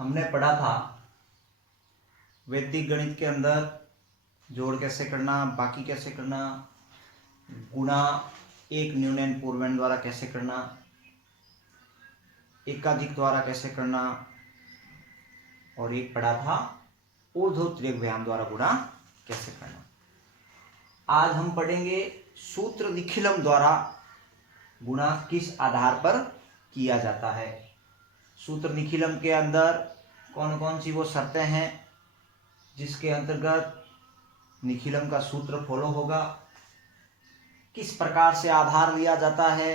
हमने पढ़ा था वैदिक गणित के अंदर जोड़ कैसे करना, बाकी कैसे करना, गुणा एक न्यूनन पूर्वन द्वारा कैसे करना, एकाधिक द्वारा कैसे करना, और एक पढ़ा था ऊर्ध्व व्यायाम द्वारा गुणा कैसे करना। आज हम पढ़ेंगे सूत्र निखिलम द्वारा गुणा किस आधार पर किया जाता है। सूत्र निखिलम के अंदर कौन कौन सी वो शर्तें हैं जिसके अंतर्गत निखिलम का सूत्र फॉलो होगा, किस प्रकार से आधार लिया जाता है,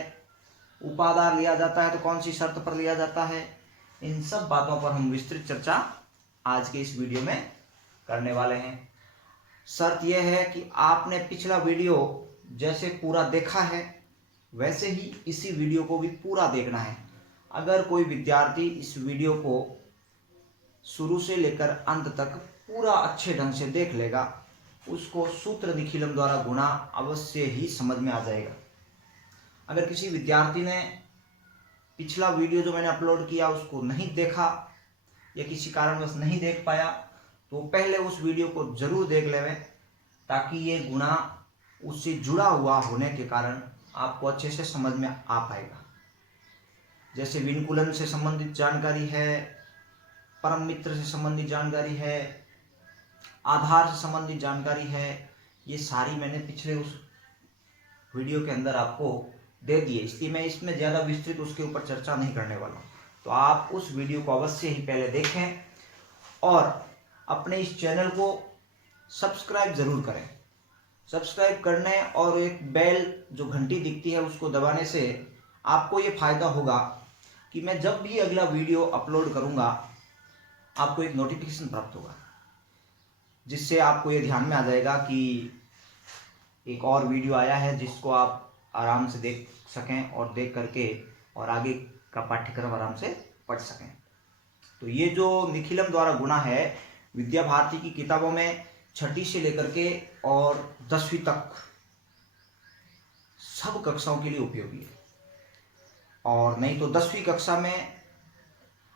उपाधार लिया जाता है तो कौन सी शर्त पर लिया जाता है, इन सब बातों पर हम विस्तृत चर्चा आज के इस वीडियो में करने वाले हैं। शर्त यह है कि आपने पिछला वीडियो जैसे पूरा देखा है वैसे ही इसी वीडियो को भी पूरा देखना है। अगर कोई विद्यार्थी इस वीडियो को शुरू से लेकर अंत तक पूरा अच्छे ढंग से देख लेगा, उसको सूत्र निखिलम द्वारा गुणा अवश्य ही समझ में आ जाएगा। अगर किसी विद्यार्थी ने पिछला वीडियो जो मैंने अपलोड किया उसको नहीं देखा या किसी कारणवश नहीं देख पाया, तो पहले उस वीडियो को जरूर देख लेवें, ताकि ये गुणा उससे जुड़ा हुआ होने के कारण आपको अच्छे से समझ में आ पाएगा। जैसे विनकुलन से संबंधित जानकारी है, परम मित्र से संबंधित जानकारी है, आधार से संबंधित जानकारी है, ये सारी मैंने पिछले उस वीडियो के अंदर आपको दे दी है, इसलिए मैं इसमें ज़्यादा विस्तृत उसके ऊपर चर्चा नहीं करने वाला हूँ। तो आप उस वीडियो को अवश्य ही पहले देखें और अपने इस चैनल को सब्सक्राइब ज़रूर करें। सब्सक्राइब करने और एक बेल जो घंटी दिखती है उसको दबाने से आपको ये फ़ायदा होगा कि मैं जब भी अगला वीडियो अपलोड करूँगा आपको एक नोटिफिकेशन प्राप्त होगा, जिससे आपको ये ध्यान में आ जाएगा कि एक और वीडियो आया है जिसको आप आराम से देख सकें और देख करके और आगे का पाठ्यक्रम आराम से पढ़ सकें। तो ये जो निखिलम द्वारा गुणा है विद्या भारती की किताबों में 6ठी से लेकर के और 10वीं तक सब कक्षाओं के लिए उपयोगी है। और नहीं तो 10वीं कक्षा में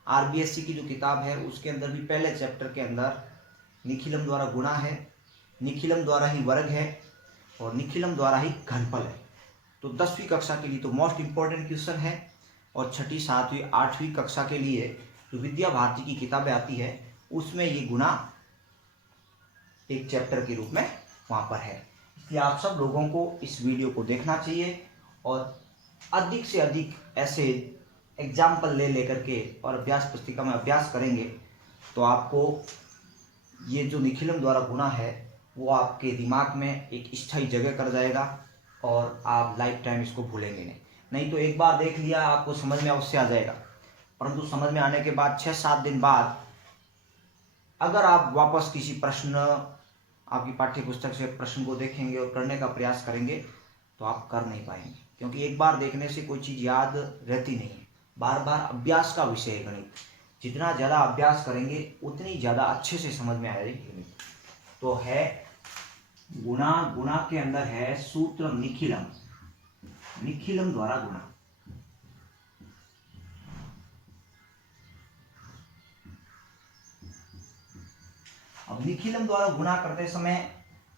आरबीएससी की जो किताब है उसके अंदर भी पहले चैप्टर के अंदर निखिलम द्वारा गुणा है, निखिलम द्वारा ही वर्ग है और निखिलम द्वारा ही घनफल है। तो 10वीं कक्षा के लिए तो मोस्ट इम्पोर्टेंट क्वेश्चन है, और 6ठी 7वीं 8वीं कक्षा के लिए जो विद्या भारती की किताबें आती है उसमें ये गुणा एक चैप्टर के रूप में वहाँ पर है। इसलिए आप सब लोगों को इस वीडियो को देखना चाहिए और अधिक से अधिक ऐसे एग्जाम्पल ले लेकर के और अभ्यास पुस्तिका में अभ्यास करेंगे तो आपको ये जो निखिलम द्वारा गुणा है वो आपके दिमाग में एक स्थायी जगह कर जाएगा और आप लाइफ टाइम इसको भूलेंगे नहीं तो एक बार देख लिया आपको समझ में अवश्य आ जाएगा, परंतु समझ में आने के बाद 6-7 दिन बाद अगर आप वापस किसी प्रश्न आपकी पाठ्य पुस्तक से प्रश्न को देखेंगे और करने का प्रयास करेंगे तो आप कर नहीं पाएंगे, क्योंकि एक बार देखने से कोई चीज़ याद रहती नहीं है। बार बार अभ्यास का विषय है गणित, जितना ज़्यादा अभ्यास करेंगे उतनी ज़्यादा अच्छे से समझ में आएगी गणित। तो है गुणा, गुणा के अंदर है सूत्र निखिलम, निखिलम द्वारा गुणा। अब निखिलम द्वारा गुणा करते समय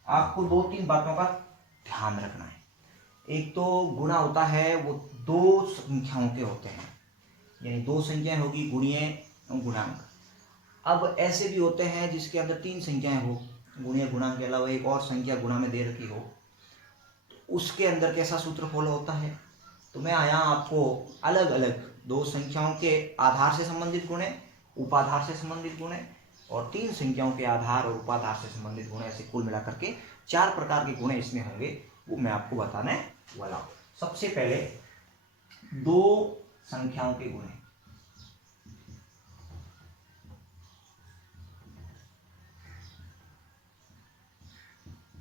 आपको 2-3 बातों का ध्यान रखना है। एक तो गुणा होता है वो 2 संख्याओं के होते हैं, यानी 2 संख्याएं होगी गुणीय गुणांक। अब ऐसे भी होते हैं जिसके अंदर 3 संख्याएं हो, गुणीय गुणांक के अलावा एक और संख्या गुणा में दे रखी हो, तो उसके अंदर कैसा सूत्र फॉलो होता है। तो मैं यहाँ आपको अलग अलग 2 संख्याओं के आधार से संबंधित गुणे, उपाधार से संबंधित गुणे और 3 संख्याओं के आधार और उपाधार से संबंधित गुणे, ऐसे कुल मिलाकर के 4 प्रकार के गुणे इसमें होंगे, वो मैं आपको बताने वाला हूँ। सबसे पहले 2 संख्याओं के गुणे।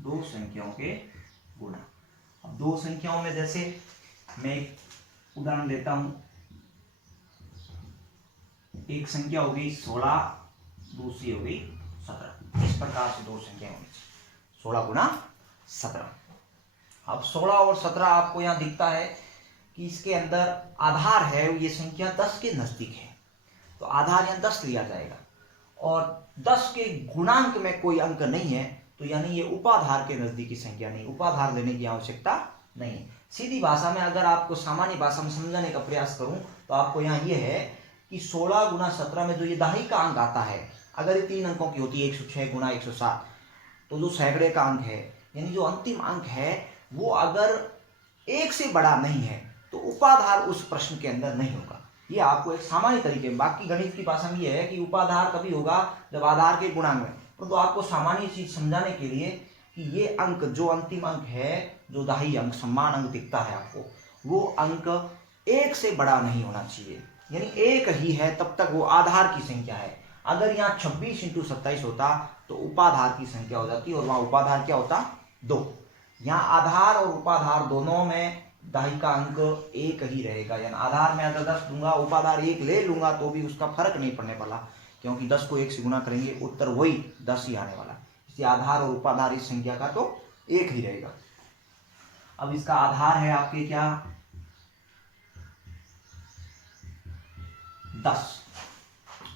दो संख्याओं के गुणा। अब 2 संख्याओं में जैसे मैं एक उदाहरण देता हूं, एक संख्या होगी 16, दूसरी होगी 17। इस प्रकार से 2 संख्या होगी 16 गुणा 17। अब 16 और 17 आपको यहाँ दिखता है कि इसके अंदर आधार है ये संख्या 10 के नजदीक है, तो आधार यहाँ 10 लिया जाएगा, और 10 के गुणांक में कोई अंक नहीं है, तो यानी ये उपाधार के नजदीकी संख्या नहीं, उपाधार लेने की आवश्यकता नहीं है। सीधी भाषा में अगर आपको सामान्य भाषा में समझाने का प्रयास करूं तो आपको यहाँ ये है कि 16 गुना 17 में जो ये दहाई का अंक आता है, अगर ये 3 अंकों की होती है 106 गुना 107, तो जो सैकड़े का अंक है यानी जो अंतिम अंक है वो अगर 1 से बड़ा नहीं है तो उपाधार उस प्रश्न के अंदर नहीं होगा। ये आपको एक सामान्य तरीके में, बाकी गणित की भाषा में ये है कि उपाधार कभी होगा जब आधार के गुणांक में, तो आपको सामान्य चीज समझाने के लिए कि ये अंक जो अंतिम अंक है, जो दाही अंक सम्मान अंक दिखता है आपको, वो अंक 1 से बड़ा नहीं होना चाहिए, यानी 1 ही है तब तक वो आधार की संख्या है। अगर यहाँ 26 × 27 होता तो उपाधार की संख्या हो जाती और वहां उपाधार क्या होता 2। यहाँ आधार और उपाधार दोनों में दाही का अंक 1 ही रहेगा, यानी आधार में अगर 10 दूंगा उपाधार 1 ले लूंगा तो भी उसका फर्क नहीं पड़ने वाला, क्योंकि 10 को 1 से गुना करेंगे उत्तर वही 10 ही आने वाला। इसलिए आधार और उपाधार इस संख्या का तो 1 ही रहेगा। अब इसका आधार है आपके क्या 10,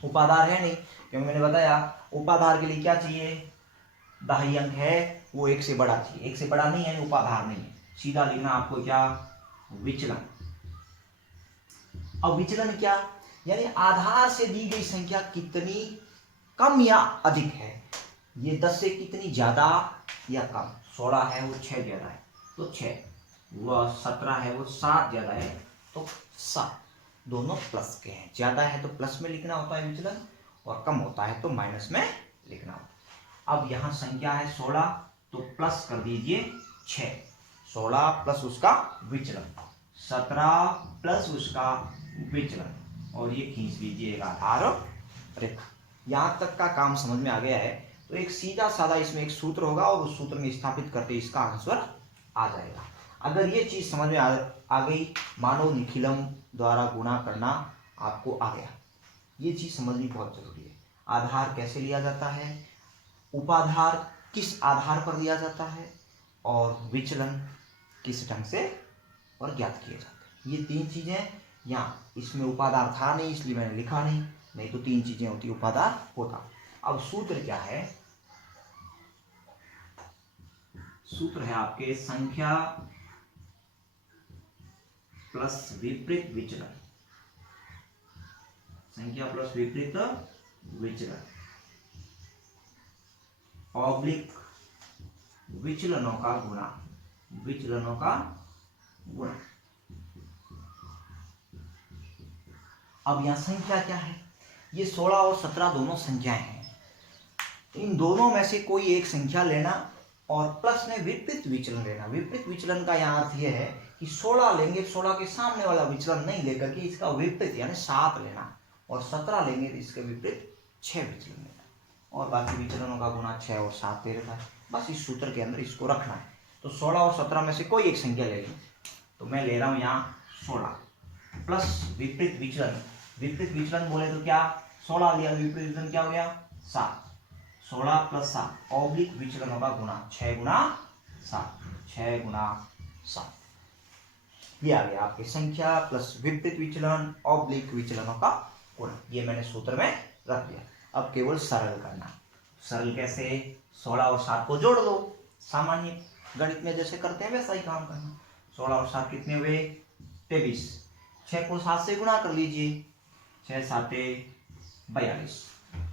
उपाधार है नहीं, क्योंकि मैंने बताया उपाधार के लिए क्या चाहिए, दाही अंक है वो 1 से बड़ा चाहिए, 1 से बड़ा नहीं है उपाधार नहीं है। सीधा लिखना आपको क्या विचलन। अब विचलन क्या, यानी आधार से दी गई संख्या कितनी कम या अधिक है, ये 10 से कितनी ज्यादा या कम। 16 है वो 6 ज्यादा है तो 6, वो 17 है वो 7 ज्यादा है तो 7, दोनों प्लस के हैं। ज्यादा है तो प्लस में लिखना होता है विचलन, और कम होता है तो माइनस में लिखना होता है। अब यहाँ संख्या है 16 तो प्लस कर दीजिए 6, 16 प्लस उसका विचलन 17 प्लस उसका विचलन, और ये खींच लीजिए एक आधार रेखा। यहाँ तक का काम समझ में आ गया है, तो एक सीधा साधा इसमें एक सूत्र होगा और उस सूत्र में स्थापित करते इसका आंसर आ जाएगा। अगर ये चीज समझ में आ गई, मानो निखिलम द्वारा गुणा करना आपको आ गया, ये चीज समझनी बहुत जरूरी है। आधार कैसे लिया जाता है, उपाधार किस आधार पर लिया जाता है, और विचलन किस ढंग से और ज्ञात किए जाते हैं, ये 3 चीजें। यहाँ इसमें उपाधार था नहीं इसलिए मैंने लिखा नहीं तो 3 चीजें होती उपाधार होता। अब सूत्र क्या है, सूत्र है आपके संख्या प्लस विपरीत विचलन, संख्या प्लस विपरीत विचलन ऑब्लिक विचलनों का गुणा, विचलनों का गुणा। अब यहां संख्या क्या है, ये 16 और 17 दोनों संख्याएं हैं, इन दोनों में से कोई एक संख्या लेना और प्लस में विपरीत विचलन लेना। विपरीत विचलन का यहाँ अर्थ यह है कि 16 लेंगे, 16 के सामने वाला विचलन नहीं लेकर के इसका विपरीत यानी 7 लेना, और 17 लेंगे तो इसके विपरीत 6 विचलन लेना, और बाकी विचलनों का गुणा 6 और 7 दे रखा है। बस इस सूत्र के अंदर इसको रखना है। तो 16 और 17 में से कोई एक संख्या ले लें, तो मैं ले रहा हूँ यहाँ 16 प्लस विपरीत विचलन। विपरीत विचलन बोले तो क्या, 16 लिया, विपरीत विचलन क्या हो गया 7, 16 प्लस 7 ऑब्लिक विचलनों का गुणा 6 गुणा 7, 6 गुणा 7, ये आ गया आपकी संख्या प्लस विपरीत विचलन ऑब्लिक विचलनों का गुणा। ये मैंने सूत्र में रख दिया। अब केवल सरल करना। सरल कैसे, 16 और 7 को जोड़ लो, सामान्य गणित में जैसे करते हैं वैसा ही काम करना। 16 और 7 कितने हुए 23, 6 को 7 से गुणा कर लीजिए, 6 7 42।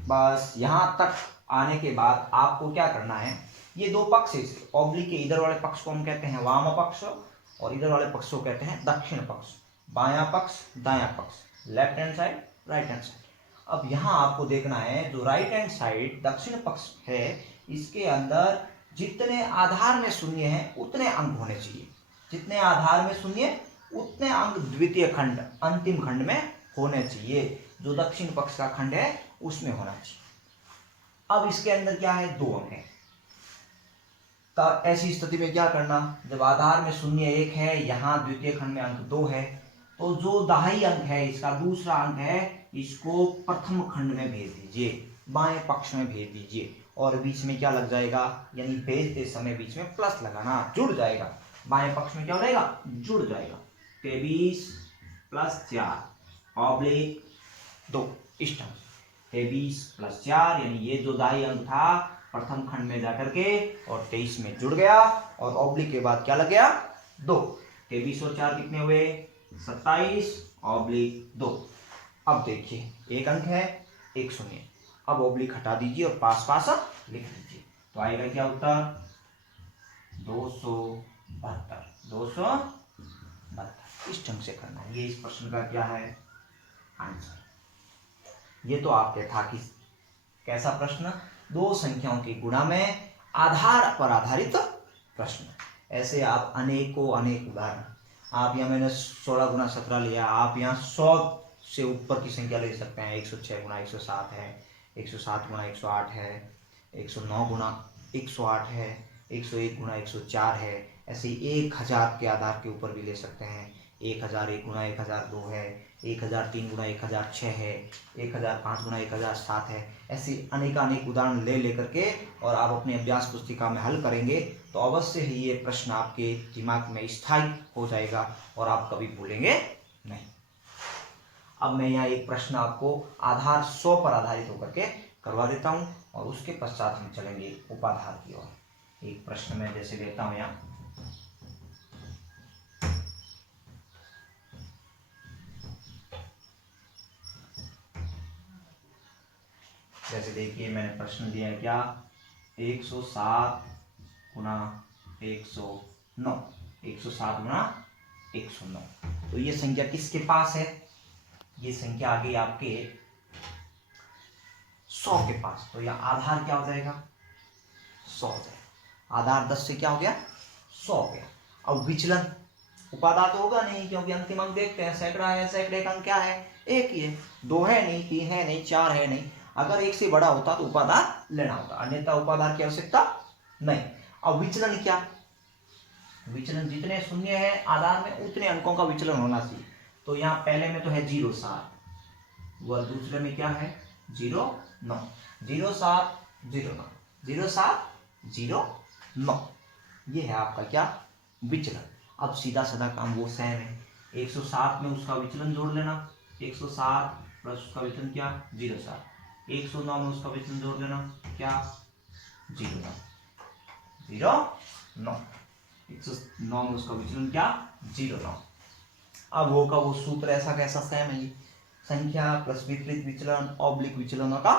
बस यहां तक आने के बाद आपको क्या करना है, ये 2 पक्ष है, ऑब्लिक के इधर वाले पक्ष को हम कहते हैं वाम पक्ष और इधर वाले पक्ष को कहते हैं दक्षिण पक्ष। बायां पक्ष दायां पक्ष, left hand side right hand side. अब यहाँ आपको देखना है जो राइट हैंड साइड दक्षिण पक्ष है, इसके अंदर जितने आधार में शून्य है उतने अंक होने चाहिए, जितने आधार में शून्य उतने अंक द्वितीय खंड अंतिम खंड में होने चाहिए, जो दक्षिण पक्ष का खंड है उसमें होना चाहिए। अब इसके अंदर क्या है 2 अंक है, तो ऐसी स्थिति में क्या करना, जब आधार में शून्य 1 है, यहाँ द्वितीय खंड में अंक 2 है, तो जो दाहिनी अंक है इसका दूसरा अंक है, इसको प्रथम खंड में भेज दीजिए, बाएं पक्ष में भेज दीजिए, और बीच में क्या लग जाएगा, यानी भेजते समय बीच में प्लस लगाना, जुड़ जाएगा। बाएं पक्ष में क्या हो जाएगा, जुड़ जाएगा। 23 + 4 ऑब्लिक 2, इस ढंग से 23 + 4 यानी ये जो दाई अंक था प्रथम खंड में जाकर के और 23 में जुड़ गया और ऑब्लिक के बाद क्या लग गया 2। 23 और 4 कितने हुए 27 ऑब्लिक 2। अब देखिए एक अंक है एक शून्य, अब ऑब्लिक हटा दीजिए और पास पास लिख लीजिए तो आएगा क्या उत्तर 272। इस ढंग से करना है। ये इस प्रश्न का क्या है आंसर। ये तो आपके था कि कैसा प्रश्न, दो संख्याओं की गुणा में आधार पर आधारित प्रश्न। ऐसे आप अनेकों अनेक उदाहरण, आप यहाँ मैंने 16 × 17 लिया, आप यहाँ 100 से ऊपर की संख्या ले सकते हैं। 106 × 107 है, 107 × 108 है, 109 × 108 है, 101 × 104 है। ऐसे 1000 के आधार के ऊपर भी ले सकते हैं। 1001 × 1002 है, 1003 × 1006 है, 1005 × 1007 है। ऐसे अनेकानेक उदाहरण ले लेकर के और आप अपने अभ्यास पुस्तिका में हल करेंगे तो अवश्य ही ये प्रश्न आपके दिमाग में स्थायी हो जाएगा और आप कभी भूलेंगे नहीं। अब मैं यहाँ एक प्रश्न आपको आधार 100 पर आधारित होकर के करवा देता हूँ और उसके पश्चात हम चलेंगे उपाधार की ओर। एक प्रश्न मैं जैसे लेता हूँ यहाँ, जैसे देखिए मैंने प्रश्न दिया है क्या 107 × 109, 107 × 109। तो ये संख्या किसके पास है, ये संख्या आ गई आपके 100 के पास। तो यह आधार क्या हो जाएगा 100 हो जाएगा। आधार 10 से क्या हो गया 100 हो गया। अब विचलन उपाधार तो होगा नहीं क्योंकि अंतिम अंक देखते हैं सैकड़ा है, सैकड़े का अंक क्या है एक ही है, 2 है नहीं, 3 है नहीं, 4 है नहीं। अगर एक से बड़ा होता तो उपाधार लेना होता, अन्यथा उपाधार की आवश्यकता नहीं। अब विचलन क्या, विचलन जितने शून्य है आधार में उतने अंकों का विचलन होना चाहिए। तो यहाँ पहले में तो है 07, वह दूसरे में क्या है 09, 07 09, 07 09, ये है आपका क्या विचलन। अब सीधा साधा काम वो सेम है, 107 में उसका विचलन जोड़ लेना, 107 प्लस उसका विचलन क्या 07, 109 में उसका विचलन जोड़ लेना क्या 09, 09, 109 में उसका विचलन क्या 09। अब वो का वो सूत्र ऐसा कैसा सेम है, संख्या प्लस विपरीत विचलन ऑब्लिक विचलनों का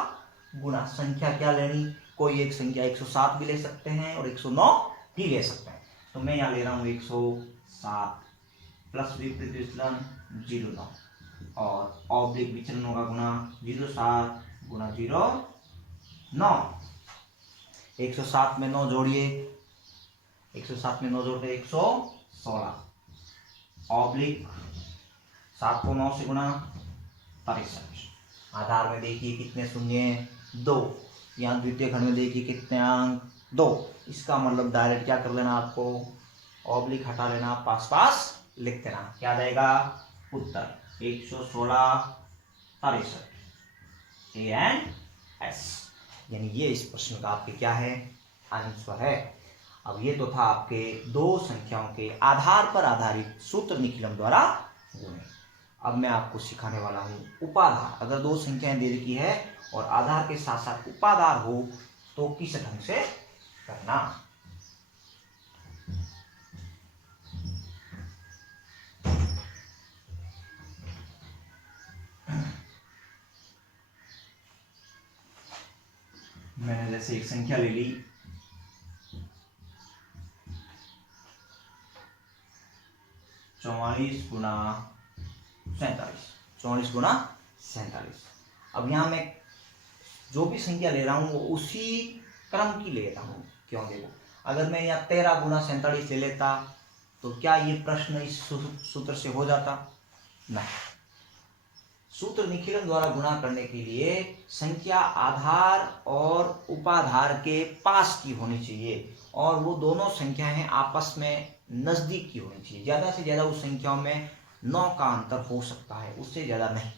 गुणा। संख्या क्या लेनी, कोई एक संख्या 107 भी ले सकते हैं और 109 भी ले सकते हैं। तो मैं यहाँ ले रहा हूँ 107 प्लस विपरीत विचलन 09 और ऑब्लिक विचलनों का गुणा 07 × 09। 107 में 9 जोड़िए, 107 में 9 जोड़ते 116 ऑब्लिक 7 को 9 से गुणा 63। आधार में देखिए कितने शून्य 2, यहाँ द्वितीय खंड में देखिए कितने अंक 2। इसका मतलब डायरेक्ट क्या कर लेना आपको ऑब्लिक हटा लेना, पास पास लिख देना, क्या आ जाएगा उत्तर 116 63 ए एंड एस। यानी ये इस प्रश्न का आपके क्या है आंसर है। अब ये तो था आपके दो संख्याओं के आधार पर आधारित सूत्र निखिलम द्वारा गुणे। अब मैं आपको सिखाने वाला हूँ उपाधार। अगर दो संख्याएं दे रखी है और आधार के साथ साथ उपाधार हो तो किस ढंग से करना। मैंने जैसे एक संख्या ले ली 44 × 47, 44 × 47। अब यहाँ मैं जो भी संख्या ले रहा हूँ वो उसी क्रम की ले रहा हूँ। क्यों देखो, अगर मैं यहाँ 13 × 47 ले लेता तो क्या ये प्रश्न इस सूत्र से हो जाता? नहीं। सूत्र निखिलन द्वारा गुणा करने के लिए संख्या आधार और उपाधार के पास की होनी चाहिए और वो दोनों संख्याएं आपस में नजदीक की होनी चाहिए। ज्यादा से ज्यादा उस संख्याओं में 9 का अंतर हो सकता है, उससे ज्यादा नहीं।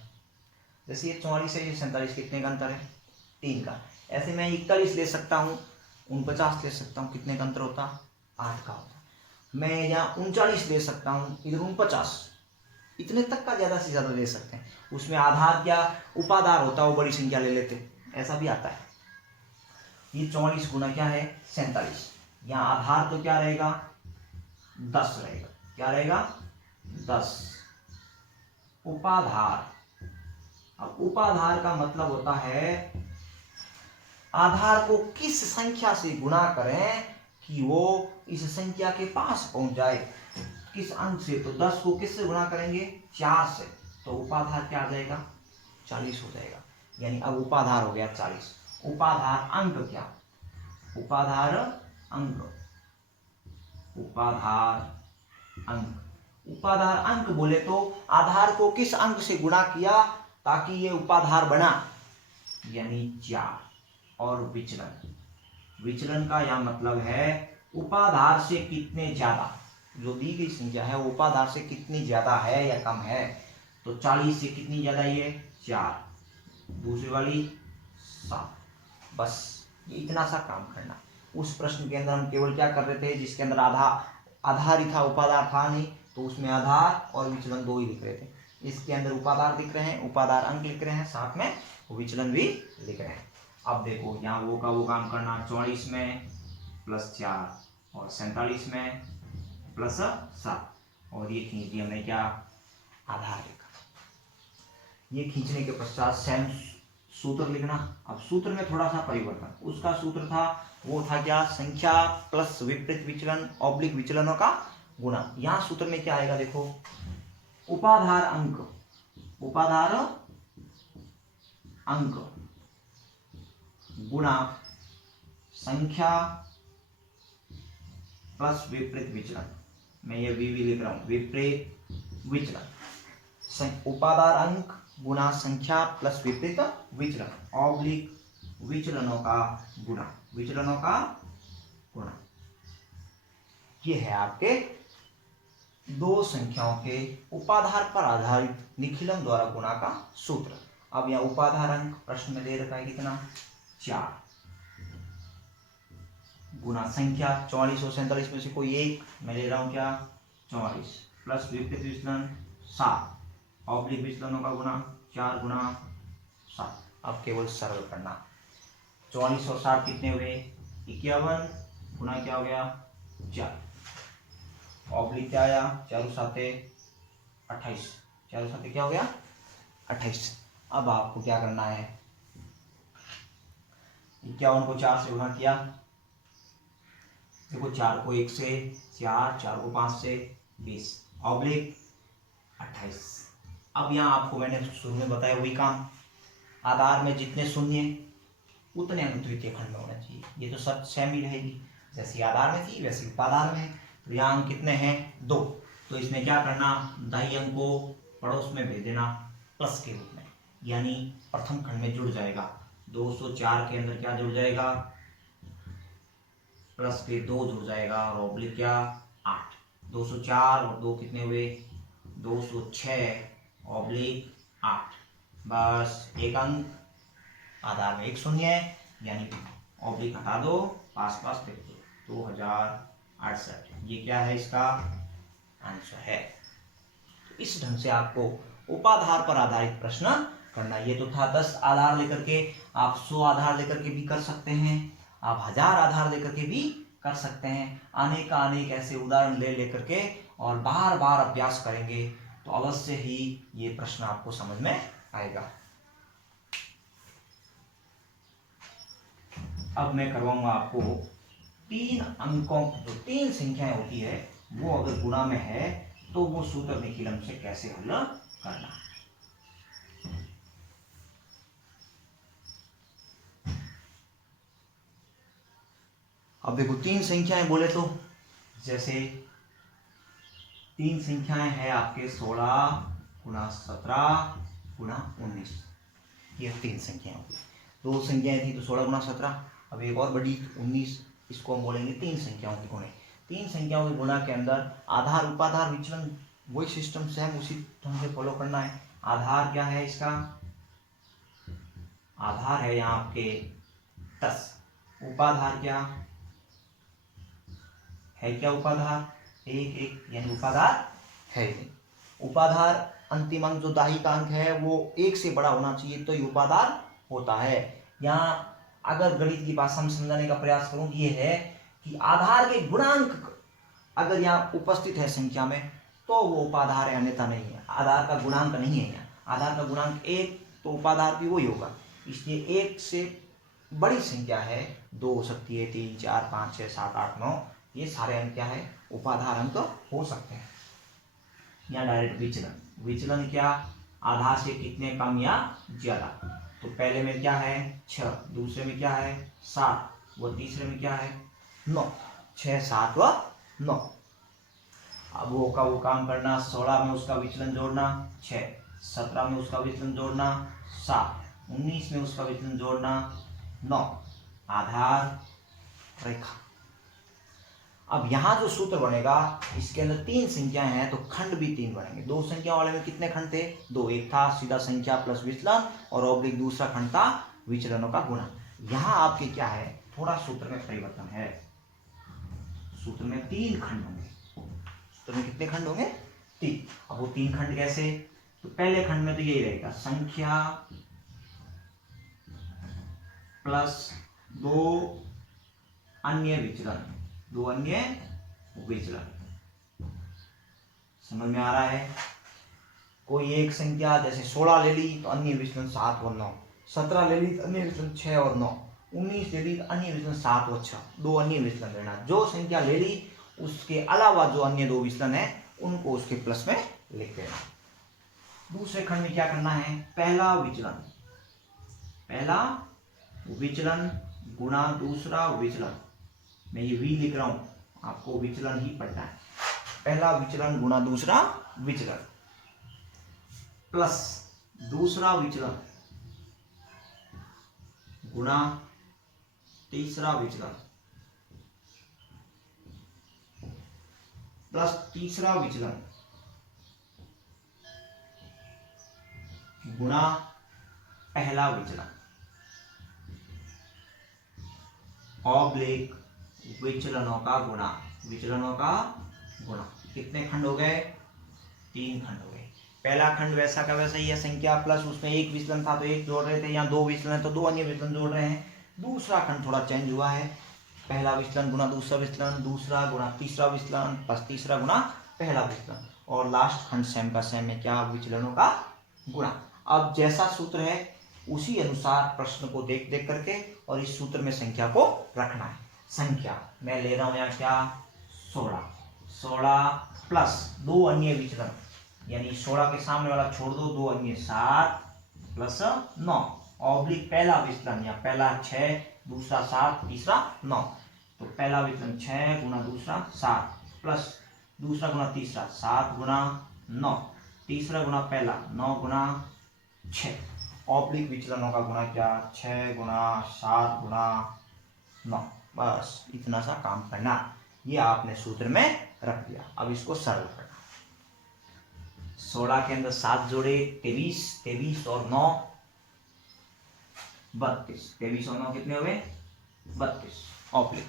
जैसे ये 44 से 47 कितने का अंतर है? 3 का। ऐसे मैं 41 ले सकता हूँ, 49 ले सकता हूँ, कितने का अंतर होता? 8 का होता। मैं यहाँ 39 ले सकता हूँ, इधर 49, इतने तक का ज्यादा से ज्यादा ले सकते हैं। उसमें आधार क्या उपाधार होता है वो बड़ी संख्या ले लेते, ऐसा भी आता है। ये 44 गुना क्या है 47। यहाँ आधार तो क्या रहेगा 10 रहेगा, क्या रहेगा 10। उपाधार, अब उपाधार का मतलब होता है आधार को किस संख्या से गुणा करें कि वो इस संख्या के पास पहुंच जाए, किस अंक से। तो 10 को किससे गुणा करेंगे 4 से, तो उपाधार क्या आ जाएगा 40 हो जाएगा। यानी अब उपाधार हो गया 40। उपाधार अंक क्या, उपाधार अंक, उपाधार अंक, उपाधार अंक बोले तो आधार को किस अंक से गुणा किया ताकि ये उपाधार बना, यानी 4। और विचलन, विचलन का यह मतलब है उपाधार से कितने ज्यादा, जो दी गई संख्या है उपाधार से कितनी ज्यादा है या कम है। तो 40 से कितनी ज्यादा ये 4, दूसरी वाली 7, बस ये इतना सा काम करना। उस प्रश्न के अंदर हम केवल क्या कर रहे थे, जिसके अंदर आधार ही था उपाधार था नहीं, तो उसमें आधार और विचलन दो ही लिख रहे थे। इसके अंदर उपाधार लिख रहे हैं, उपाधार अंक लिख रहे हैं, साथ में विचलन भी लिख रहे हैं। अब देखो यहाँ वो का वो काम करना, 44 में +4 और 47 में +7, और ये खींच दिया हमने क्या आधार लिखा। ये खींचने के पश्चात सेम सूत्र लिखना। अब सूत्र में थोड़ा सा परिवर्तन, उसका सूत्र था वो था क्या संख्या प्लस विपरीत विचलन ऑब्लिक विचलनों का गुणा। यहाँ सूत्र में क्या आएगा देखो, उपाधार अंक, उपाधार अंक गुणा संख्या प्लस विपरीत विचलन। मैं ये वी लिख रहा हूं, विपरीत विचलन, उपाधार अंक गुणा संख्या प्लस विपरीत विचलन ऑब्लिक विचलनों का गुणा, विचलनों का गुणा। ये है आपके दो संख्याओं के उपाधार पर आधारित निखिलन द्वारा गुणा का सूत्र। अब यह उपाधार अंक प्रश्न में दे रखा है कितना 4 गुणा संख्या 44 और 47 में से कोई एक मैं ले रहा हूं क्या 44 प्लस विपरीत विचलन 7 ऑब्लिक विचलनों का गुणा 4 गुणा 7। अब केवल सरल करना, 44 और 7 कितने हुए 51 गुणा क्या हो गया 4, ऑब्लिक क्या आया 4 7 28, 4 7 क्या हो गया 28। अब आपको क्या करना है, 51 को 4 से गुणा किया, देखो 4 को 1 से 4, 4 को 5 से 20 ऑब्लिक 28। अब यहाँ आपको मैंने शुरू में बताया वही काम, आधार में जितने शून्य उतने अंक द्वितीय खंड में होना चाहिए। ये तो सब सेम ही रहेगी, जैसी आधार में थी वैसी उपाधार में है। तो यहाँ अंक कितने हैं 2, तो इसमें क्या करना दाई अंक को पड़ोस में भेज देना प्लस के रूप में, यानी प्रथम खंड में जुड़ जाएगा। 204 के अंदर क्या जुड़ जाएगा प्लस के 2 जुड़ जाएगा और ऑब्लिक क्या 8, 204 और 2 कितने हुए 206 ऑब्लिक 8, बस एक अंक आधार में एक शून्य है, यानी ऑब्लिक हटा दो पास पास लिख दो 2068। ये क्या है इसका आंसर है। तो इस ढंग से आपको उपाधार पर आधारित प्रश्न करना। ये तो था 10 आधार लेकर के, आप 100 आधार लेकर के भी कर सकते हैं, आप 1000 आधार लेकर के भी कर सकते हैं। अनेक ऐसे उदाहरण ले लेकर के और बार बार अभ्यास करेंगे तो अवश्य ही ये प्रश्न आपको समझ में आएगा। अब मैं करवाऊंगा आपको 3 अंकों जो 3 संख्याएं होती है वो अगर गुणा में है तो वो सूत्र निखिलम से कैसे हल करना। अब देखो 3 संख्याएं बोले तो जैसे 3 संख्याएं हैं आपके 16 गुणा 17 गुणा 19, ये 3 संख्याएं होगी। 2 संख्याएं थी तो 16 गुणा 17, अब एक और बड़ी 19, इसको हम बोलेंगे 3 संख्याओं के गुणे। 3 संख्याओं के गुणा के अंदर आधार उपाधार विचलन वही सिस्टम से हम उसी ढंग से फॉलो करना है। आधार क्या है इसका, आधार है यहाँ आपके 10, उपाधार क्या है, क्या उपाधार 1 1, यानी उपाधार है। उपाधार अंतिम अंक जो दाही का अंक है वो 1 से बड़ा होना चाहिए, तो ये उपाधार होता है। यहाँ अगर गणित की भाषा में समझाने का प्रयास करूं, ये है कि आधार के गुणांक अगर यहाँ उपस्थित है संख्या में तो वो उपाधार है, अन्यथा नहीं है। आधार का गुणांक नहीं है यहाँ, आधार का गुणांक 1 तो उपाधार भी वही होगा। इसलिए 1 से बड़ी संख्या है, 2 हो सकती है, 3, 4, 5, 6, 7, 8, 9, ये सारे अंक क्या है, उपाधार अंक हो सकते हैं। यहाँ डायरेक्ट विचलन, विचलन क्या, आधार से कितने कम या ज्यादा। तो पहले में क्या है 6, दूसरे में क्या है 7, वो तीसरे में क्या है 9, 6, 7 व 9। अब वो का वो काम करना, 16 में उसका विचलन जोड़ना 6, 17 में उसका विचलन जोड़ना 7, 19 में उसका विचलन जोड़ना 9, आधार रेखा। अब यहाँ जो सूत्र बनेगा इसके अंदर 3 संख्याएं हैं तो खंड भी 3 बनेंगे। 2 संख्या वाले में कितने खंड थे, 2, एक था सीधा संख्या प्लस विचलन और ऑब्लिक दूसरा खंड था विचलनों का गुणा। यहाँ आपके क्या है, थोड़ा सूत्र में परिवर्तन है, सूत्र में 3 खंड होंगे। सूत्र में कितने खंड होंगे, 3। अब वो 3 खंड कैसे, तो पहले खंड में तो यही रहेगा, संख्या प्लस 2 अन्य विचलन, 2 अन्य विचलन। समझ में आ रहा है। कोई एक संख्या जैसे 16 ले ली तो अन्य विचलन 7 और 9, 17 ले ली तो अन्य विचलन 6 और 9, 19 ले ली तो अन्य विचलन 7 और 6, 2 अन्य विचलन लेना। जो संख्या ले ली उसके अलावा जो अन्य 2 विचलन है उनको उसके प्लस में लिख देना। दूसरे खंड में क्या करना है, पहला विचलन, पहला विचलन गुणा दूसरा विचलन। मैं ये वी लिख रहा हूं, आपको विचलन ही पढ़ना है। पहला विचलन गुणा दूसरा विचलन प्लस दूसरा विचलन गुणा तीसरा विचलन प्लस तीसरा विचलन गुणा पहला विचलन ऑब्लिक विचलनों का गुणा, विचलनों का गुणा। कितने खंड हो गए, 3 खंड हो गए। पहला खंड वैसा का वैसा ही है, संख्या प्लस उसमें 1 विचलन था तो 1 जोड़ रहे थे, यहाँ 2 विचलन है तो 2 अन्य विचलन जोड़ रहे हैं। दूसरा खंड थोड़ा चेंज हुआ है, पहला विचलन गुणा दूसरा विचलन, दूसरा गुणा तीसरा विचलन प्लस तीसरा गुणा पहला विचलन, और लास्ट खंड सेम का सेम है, क्या, विचलनों का गुणा। अब जैसा सूत्र है उसी अनुसार प्रश्न को देख देख करके और इस सूत्र में संख्या को रखना है। संख्या मैं ले रहा हूं यहाँ क्या, 16, 16 प्लस 2 अन्य विचलन, यानी 16 के सामने वाला छोड़ दो, 2 अन्य 7 प्लस 9 ऑब्लिक पहला विचलन, या पहला 6 दूसरा 7 तीसरा 9, तो पहला विचलन 6 गुना दूसरा 7 प्लस दूसरा गुना तीसरा 7 गुना 9, तीसरा गुना पहला 9 गुना 6, ऑब्लिक विचलनों का गुणा क्या, 6 गुना 7 गुना 9। बस इतना सा काम करना, ये आपने सूत्र में रख दिया। अब इसको सरल करना, 16 के अंदर 7 जोड़े 23, 23 और 9 32, 23 और 9 कितने हुए 32, ऑब्लिक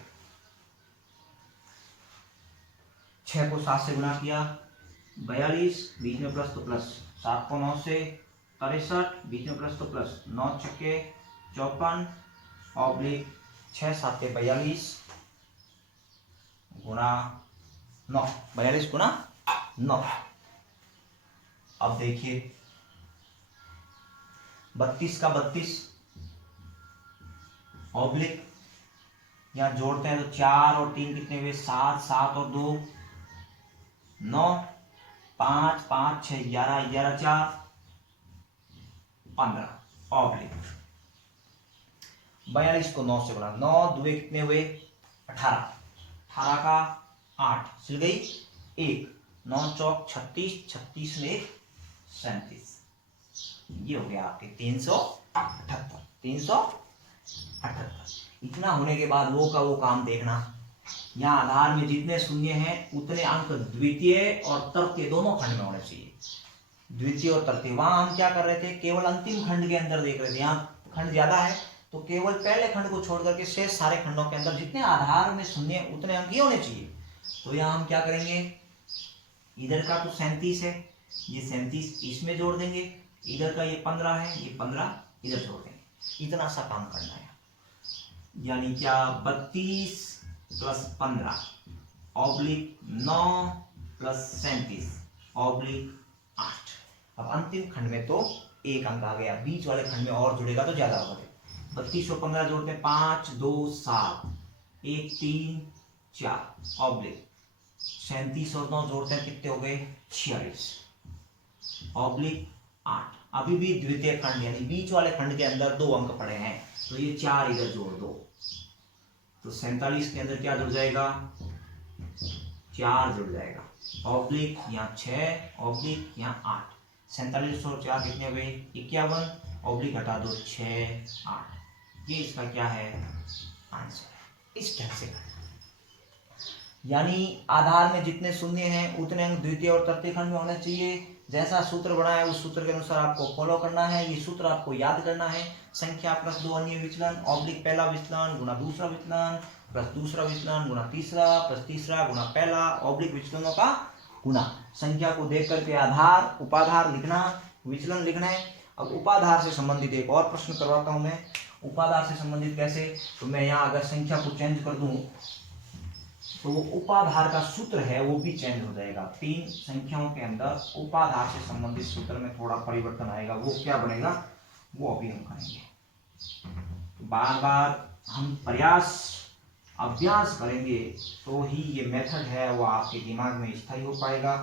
6 को 7 से गुणा किया 42, बीच में प्लस तो प्लस, 7 को 9 से 63, बीच में प्लस तो प्लस, 9 छक्के 54 ऑब्लिक 6 7 के 42 गुणा 9, 42 गुणा 9। अब देखिए 32 का 32 ऑब्लिक, यहां जोड़ते हैं तो 4 और 3 कितने हुए 7, 7 और 2 9, 5 5 6 11, 11 4 15 ऑब्लिक 42 को 9 से गुणा, 9 दुए कितने हुए 18, 18 का 8 सिल गई 1, 9 चौक 36, 36 में 1 37, ये हो गया आपके 378, 378। इतना होने के बाद वो का वो काम देखना, यहाँ आधार में जितने शून्य हैं उतने अंक द्वितीय और तृतीय दोनों खंड में होने चाहिए। द्वितीय और तृतीय, वहां हम क्या कर रहे थे, केवल अंतिम खंड के अंदर देख रहे थे। यहाँ खंड ज्यादा है तो केवल पहले खंड को छोड़ करके शेष सारे खंडों के अंदर जितने आधार में शून्य उतने अंक ही होने चाहिए। तो यहाँ हम क्या करेंगे, इधर का तो 37 है, ये 37 इसमें जोड़ देंगे, इधर का ये 15 है, ये 15 इधर जोड़ देंगे। इतना सा काम करना है, यानी क्या 32 प्लस 15 ऑब्लिक 9 प्लस 37 ऑब्लिक 8। अब अंतिम खंड में तो एक अंक आ गया, बीच वाले खंड में और जुड़ेगा तो ज्यादा होगा। 32 और 15 जोड़ते हैं 5 2 7 1 3 4 ऑब्लिक 37 और 9 जोड़ते हैं कितने हो गए 46 ऑब्लिक 8। अभी भी द्वितीय खंड यानी बीच वाले खंड के अंदर 2 अंक पड़े हैं, तो ये 4 इधर जोड़ दो, तो 47 के अंदर क्या जुड़ जाएगा 4 जुड़ जाएगा ऑब्लिक यहाँ 6 ऑब्लिक यहाँ 8। 47 और 4 कितने हुए 51 ऑब्लिक हटा दो 6 8। ये इसका क्या है आंसर। इस ढंग से यानी आधार में जितने शून्य हैं उतने अंक द्वितीय और तृतीय खंड में होने चाहिए। जैसा सूत्र बना है उस सूत्र के अनुसार आपको फॉलो करना है। ये सूत्र आपको याद करना है। संख्या प्लस 2 अन्य विचलन ऑब्लिक पहला विचलन गुना दूसरा विचलन प्लस दूसरा विचलन गुना तीसरा प्लस तीसरा गुना पहला ऑब्लिक विचलनों का गुना। संख्या को देख करके आधार उपाधार लिखना, विचलन लिखना है। अब उपाधार से संबंधित एक और प्रश्न करवाता हूं मैं। उपाधार से संबंधित कैसे, तो मैं यहाँ अगर संख्या को चेंज कर दूं तो वो उपाधार का सूत्र है वो भी चेंज हो जाएगा। 3 संख्याओं के अंदर उपाधार से संबंधित सूत्र में थोड़ा परिवर्तन आएगा, वो क्या बनेगा वो अभी हम करेंगे। बार बार हम अभ्यास करेंगे तो ही ये मेथड है वो आपके दिमाग में स्थायी हो पाएगा।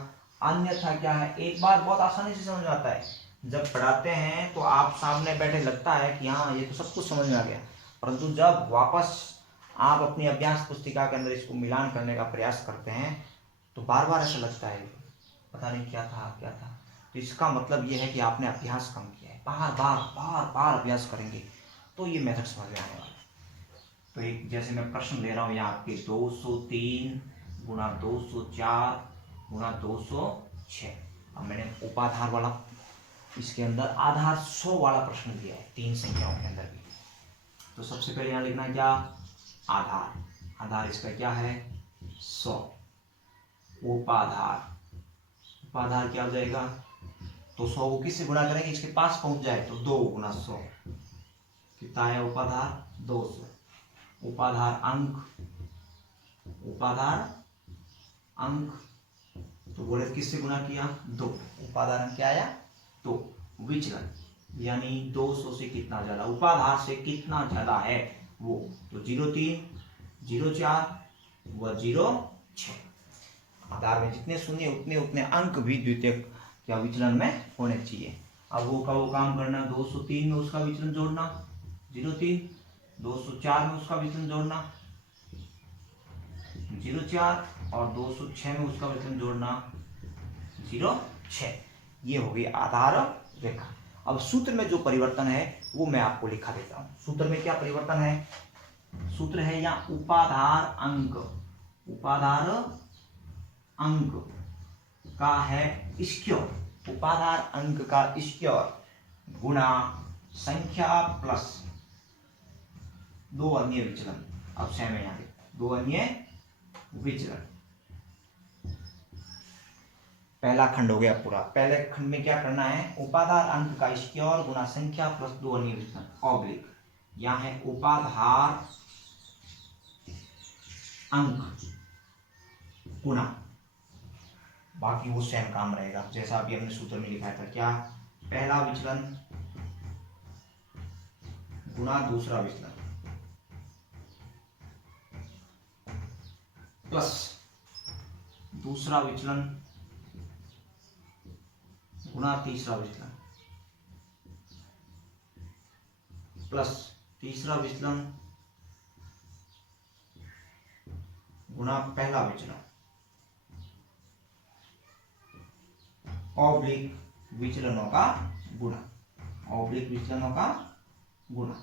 अन्यथा क्या है, एक बार बहुत आसानी से समझ में आता है, जब पढ़ाते हैं तो आप सामने बैठे लगता है कि हाँ ये तो सब कुछ समझ में आ गया, परंतु जब वापस आप अपनी अभ्यास पुस्तिका के अंदर इसको मिलान करने का प्रयास करते हैं तो बार बार ऐसा लगता है पता नहीं क्या था। तो इसका मतलब ये है कि आपने अभ्यास कम किया है। बार बार अभ्यास करेंगे तो ये मेथड समझ में आने वाला है। तो एक जैसे मैं प्रश्न ले रहा हूँ यहाँ आपके 203 गुना 204 गुना 206। अब मैंने उपाधार वाला इसके अंदर आधार 100 वाला प्रश्न दिया है 3 संख्याओं के अंदर भी। तो सबसे पहले यहाँ लिखना है क्या आधार इसका क्या है 100। उपाधार क्या हो जाएगा, तो 100 को किससे गुणा करेंगे, इसके पास पहुंच जाए तो 2 गुना 100 कितना है उपाधार 200। उपाधार अंक तो बोले किससे गुणा किया 2, उपाधार अंक क्या आया 2। विचलन यानी 200 से कितना ज्यादा, उपाधार से कितना ज्यादा है वो, तो 03 04 व 06। आधार में जितने शून्य उतने अंक भी द्वितीय या विचलन में होने चाहिए। अब वो काम करना 203 में उसका विचलन जोड़ना 03, 204 में उसका विचलन जोड़ना 04 और 206 में उसका विचलन जोड़ना 06। ये हो गई आधार रेखा। अब सूत्र में जो परिवर्तन है वो मैं आपको लिखा देता हूं। सूत्र में क्या परिवर्तन है, सूत्र है यहाँ उपाधार अंक का है स्क्वायर, उपाधार अंक का स्क्वायर गुणा संख्या प्लस 2 अन्य विचलन। अब सेम है यहाँ 2 अन्य विचलन। पहला खंड हो गया पूरा। पहले खंड में क्या करना है, उपाधार अंक का स्क्वायर गुणा संख्या प्लस 2 अन्य विचलन ऑब्लिक, यहाँ है उपाधार अंक गुणा, बाकी वो सेम काम रहेगा जैसा अभी हमने सूत्र में लिखा था। क्या, पहला विचलन गुणा दूसरा विचलन प्लस दूसरा विचलन गुणा तीसरा विचलन प्लस तीसरा विचलन गुणा पहला विचलन ऑब्लिक विचलनों का गुणा।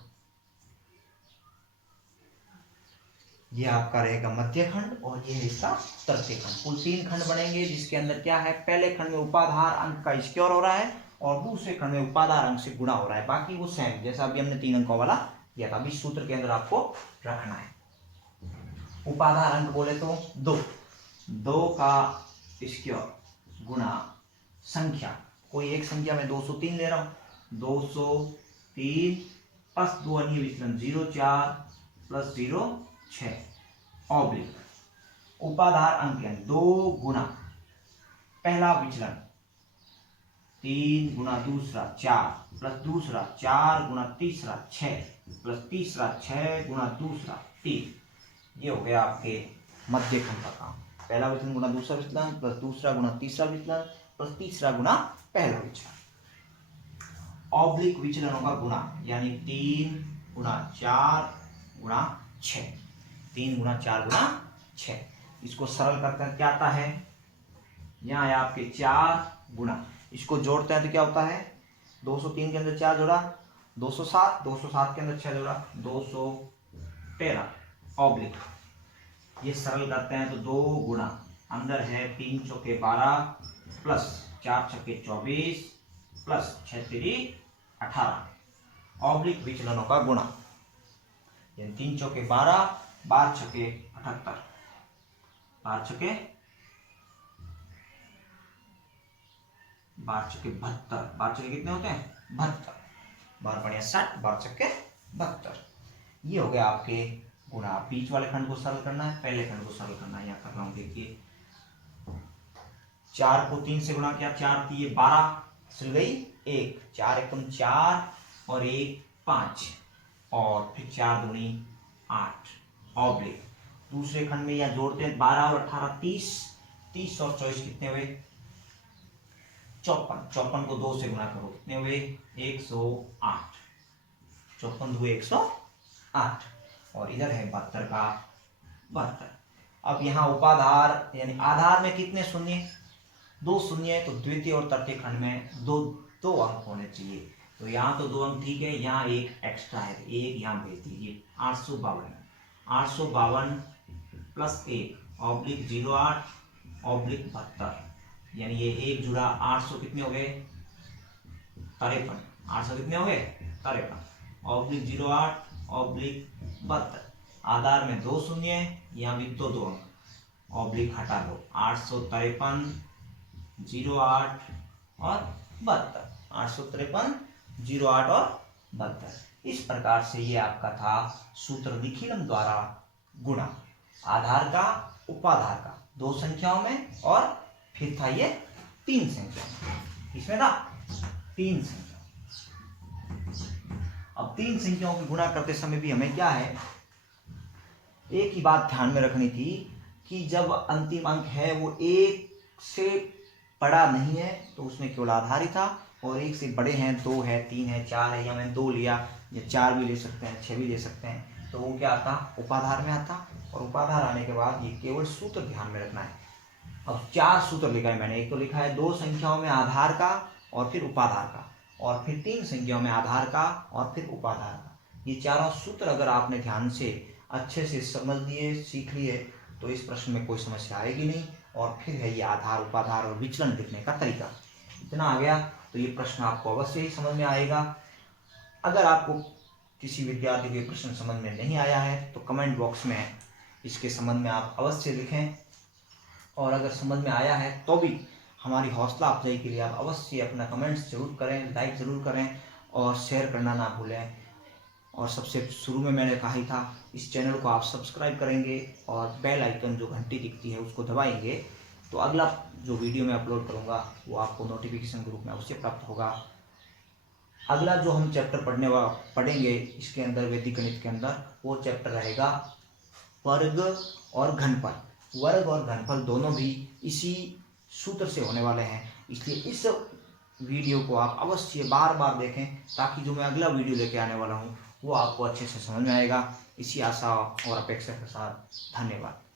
ये आपका रहेगा मध्य खंड और ये है इसका तृतीय खंड। कुल 3 खंड बनेंगे जिसके अंदर क्या है, पहले खंड में उपाधार अंक का स्क्वायर हो रहा है और दूसरे खंड में उपाधार अंक से गुणा हो रहा है। बाकी वो सेम जैसा अभी हमने 3 अंकों वाला किया था। अभी सूत्र के अंदर आपको रखना है। उपाधार अंक बोले तो 2 का स्क्वायर गुणा संख्या, कोई एक संख्या में 203 ले रहा हूं, 203 प्लस 2 अन्य विचलन 0,4 प्लस 0,6 ऑब्लिक उपाधार अंकन 2 गुना पहला विचलन 3 गुना दूसरा 4 प्लस दूसरा 4 गुना तीसरा 6 प्लस तीसरा 6 गुना दूसरा 3। ये हो गया आपके मध्य खंड का काम। पहला विचलन गुना दूसरा विचलन प्लस दूसरा गुना तीसरा विचलन प्लस तीसरा गुना पहला विचलन। ऑब्लिक विचलनों का गुना यानी 3 गुना 4 गुना 6, 3 गुना 4 गुना 6। इसको सरल करते हैं क्या आता है, यहाँ है आपके 4 गुना, इसको जोड़ते हैं तो क्या होता है, 203 के अंदर 4 जोड़ा 207, 207 के अंदर 6 जोड़ा 213 ऑब्लिक। ये सरल करते हैं तो 2 गुना अंदर है 3 चौके 12 प्लस 4 छक्के 24 प्लस 6 तिरी 18 ऑब्लिक विचलनों का गुणा, यानी 3 चौके 12, 12 छक्के 78, 12 छक्के 72, 12 छक्के कितने होते हैं 72, 12 बढ़िया 60, 12 छक्के 72। ये हो गया आपके गुणा। बीच वाले खंड को सरल करना है, पहले खंड को सरल करना है। यहाँ कर रहा हूं, देखिए 4 को 3 से गुणा किया, 4 3 12 सिल गई 1, 4 एकम 4 और 1 5 और फिर 4 दूनी 8 ऑब्लिक। दूसरे खंड में यहाँ जोड़ते हैं 12 और 18 30, 30 और 24 कितने हुए 54, 54 को 2 से गुणा करो कितने हुए 108, 54 हुए 108 और इधर है 72 का 72। अब यहाँ उपाधार यानी आधार में कितने शून्य, 2 शून्य है, तो द्वितीय और तृतीय खंड में दो अंक होने चाहिए। तो यहाँ तो 2 अंक ठीक है, यहाँ एक एक्स्ट्रा है, एक यहाँ भेज दीजिए 852, 852 प्लस 1 ऑब्लिक 08 ऑब्लिक 72, यानी ये एक जुड़ा 800 कितने हो गए 53, 800 कितने हो गए 53 ऑब्लिक 08 ऑब्लिक 72। आधार में 2 शून्य है, यहाँ भी 2 अंक ऑब्लिक हटा दो 853 08 और 72, 853 08 और 72। इस प्रकार से ये आपका था सूत्र निखिलम द्वारा गुणा आधार का उपाधार का 2 संख्याओं में, और फिर था ये 3 संख्याओं, इसमें था 3 संख्या। अब 3 संख्याओं की गुणा करते समय भी हमें क्या है, एक ही बात ध्यान में रखनी थी कि जब अंतिम अंक है वो 1 से बड़ा नहीं है तो उसमें केवल आधार ही था, और 1 से बड़े हैं 2 है 3 है 4 है, या मैंने 2 लिया या 4 भी ले सकते हैं 6 भी ले सकते हैं, तो वो क्या आता उपाधार में आता। और उपाधार आने के बाद ये केवल सूत्र ध्यान में रखना है। अब 4 सूत्र लिखा है मैंने, एक तो लिखा है 2 संख्याओं में आधार का और फिर उपाधार का, और फिर 3 संख्याओं में आधार का और फिर उपाधार का। ये चारों सूत्र अगर आपने ध्यान से अच्छे से समझ लिए सीख लिए तो इस प्रश्न में कोई समस्या आएगी नहीं। और फिर है ये आधार उपाधार और विचलन लिखने का तरीका। इतना आ गया तो ये प्रश्न आपको अवश्य ही समझ में आएगा। अगर आपको किसी विद्यार्थी को ये प्रश्न समझ में नहीं आया है तो कमेंट बॉक्स में इसके संबंध में आप अवश्य लिखें, और अगर समझ में आया है तो भी हमारी हौसला अफजाई के लिए आप अवश्य अपना कमेंट्स जरूर करें, लाइक ज़रूर करें और शेयर करना ना भूलें। और सबसे शुरू में मैंने कहा ही था, इस चैनल को आप सब्सक्राइब करेंगे और बेल आइकन जो घंटी दिखती है उसको दबाएंगे तो अगला जो वीडियो मैं अपलोड करूंगा वो आपको नोटिफिकेशन के रूप में अवश्य प्राप्त होगा। अगला जो हम चैप्टर पढ़ेंगे इसके अंदर वैदिक गणित के अंदर, वो चैप्टर रहेगा वर्ग और घनफल। वर्ग और घनफल दोनों भी इसी सूत्र से होने वाले हैं, इसलिए इस वीडियो को आप अवश्य बार बार देखें ताकि जो मैं अगला वीडियो लेके आने वाला हूँ वो आपको अच्छे से समझ में आएगा। इसी आशा और अपेक्षा के साथ धन्यवाद।